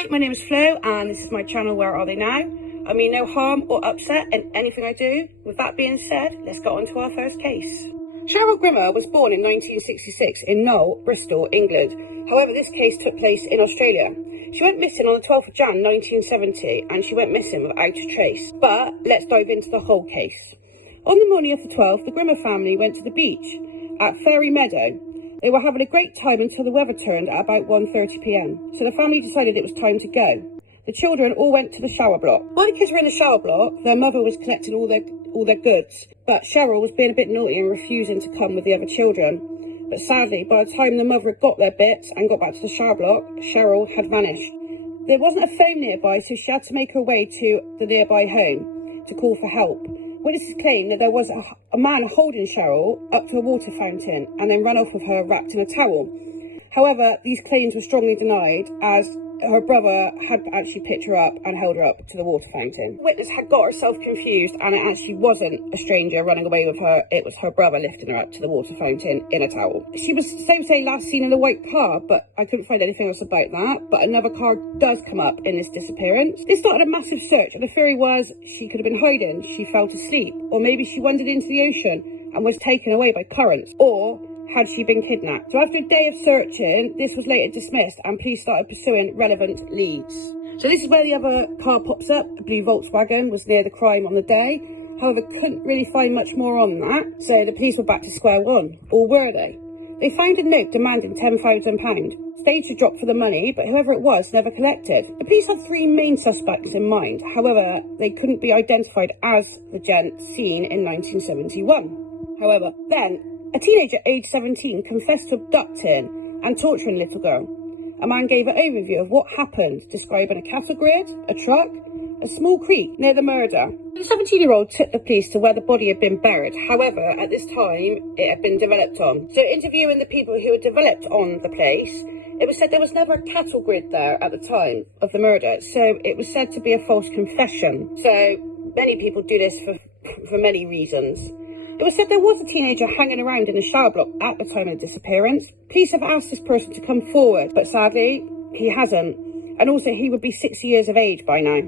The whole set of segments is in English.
Hi, my name is Flo and this is my channel Where Are They Now? I mean no harm or upset in anything I do. With that being said, let's get on to our first case. Cheryl Grimmer was born in 1966 in Knoll, Bristol, England. However, this case took place in Australia. She went missing on the 12th of Jan 1970 and she went missing without a trace. But let's dive into the whole case. On the morning of the 12th, the Grimmer family went to the beach at Fairy Meadow. They were having a great time until the weather turned at about 1:30 p.m. So the family decided it was time to go. The children all went to the shower block. While the kids were in the shower block, their mother was collecting all their goods. But Cheryl was being a bit naughty and refusing to come with the other children. But sadly, by the time the mother had got their bits and got back to the shower block, Cheryl had vanished. There wasn't a phone nearby, so she had to make her way to the nearby home to call for help. Witnesses claim that there was a man holding Cheryl up to a water fountain and then ran off with her wrapped in a towel. However, these claims were strongly denied as her brother had actually picked her up and held her up to the water fountain. The witness had got herself confused and it actually wasn't a stranger running away with her, it was her brother lifting her up to the water fountain in a towel. She was, so to say, last seen in a white car, but I couldn't find anything else about that. But another car does come up in this disappearance. This started a massive search and the theory was she could have been hiding, she fell asleep, or maybe she wandered into the ocean and was taken away by currents, or had she been kidnapped? So after a day of searching, this was later dismissed and police started pursuing relevant leads. So this is where the other car pops up. The blue Volkswagen was near the crime on the day. However, couldn't really find much more on that. So the police were back to square one. Or were they? They found a note demanding £10,000. Stage was dropped for the money, but whoever it was never collected. The police had three main suspects in mind. However, they couldn't be identified as the gent seen in 1971. However, then a teenager aged 17 confessed to abducting and torturing a little girl. A man gave an overview of what happened, describing a cattle grid, a truck, a small creek near the murder. The 17-year-old took the police to where the body had been buried. However, at this time, it had been developed on. So interviewing the people who had developed on the place, it was said there was never a cattle grid there at the time of the murder. So it was said to be a false confession. So many people do this for many reasons. It was said there was a teenager hanging around in the shower block at the time of the disappearance. Police have asked this person to come forward, but sadly, he hasn't. And also, he would be 60 years of age by now.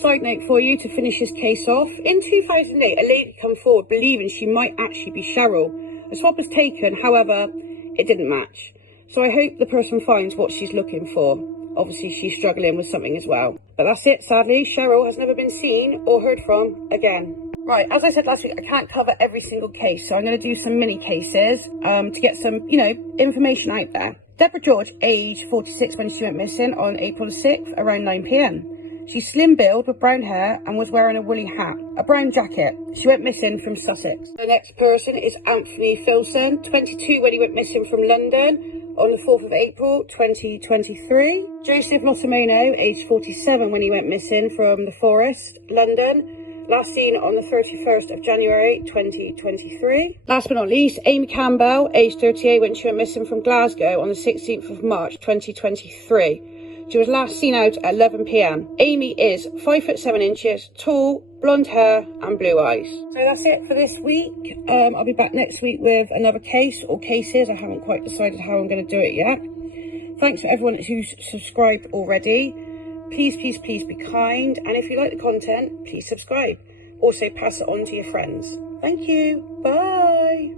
Side note for you to finish this case off. In 2008, a lady came forward believing she might actually be Cheryl. A swab was taken, however, it didn't match. So I hope the person finds what she's looking for. Obviously, she's struggling with something as well. But that's it, sadly. Cheryl has never been seen or heard from again. Right, as I said last week, I can't cover every single case, so I'm going to do some mini cases to get some, information out there. Deborah George, age 46 when she went missing on April 6th, around 9 p.m. She's slim-build with brown hair and was wearing a woolly hat, a brown jacket. She went missing from Sussex. The next person is Anthony Filson, 22 when he went missing from London on the 4th of April 2023. Joseph Lotimono, age 47 when he went missing from the Forest, London. Last seen on the 31st of January 2023. Last but not least, Amy Campbell, age 38 when she went missing from Glasgow on the 16th of March 2023. She was last seen out at 11 p.m. Amy is 5'7" tall, blonde hair and blue eyes. So that's it for this week. I'll be back next week with another case or cases. I haven't quite decided how I'm going to do it yet. Thanks for everyone who's subscribed already. Please, please, please be kind. And if you like the content, please subscribe. Also, pass it on to your friends. Thank you. Bye.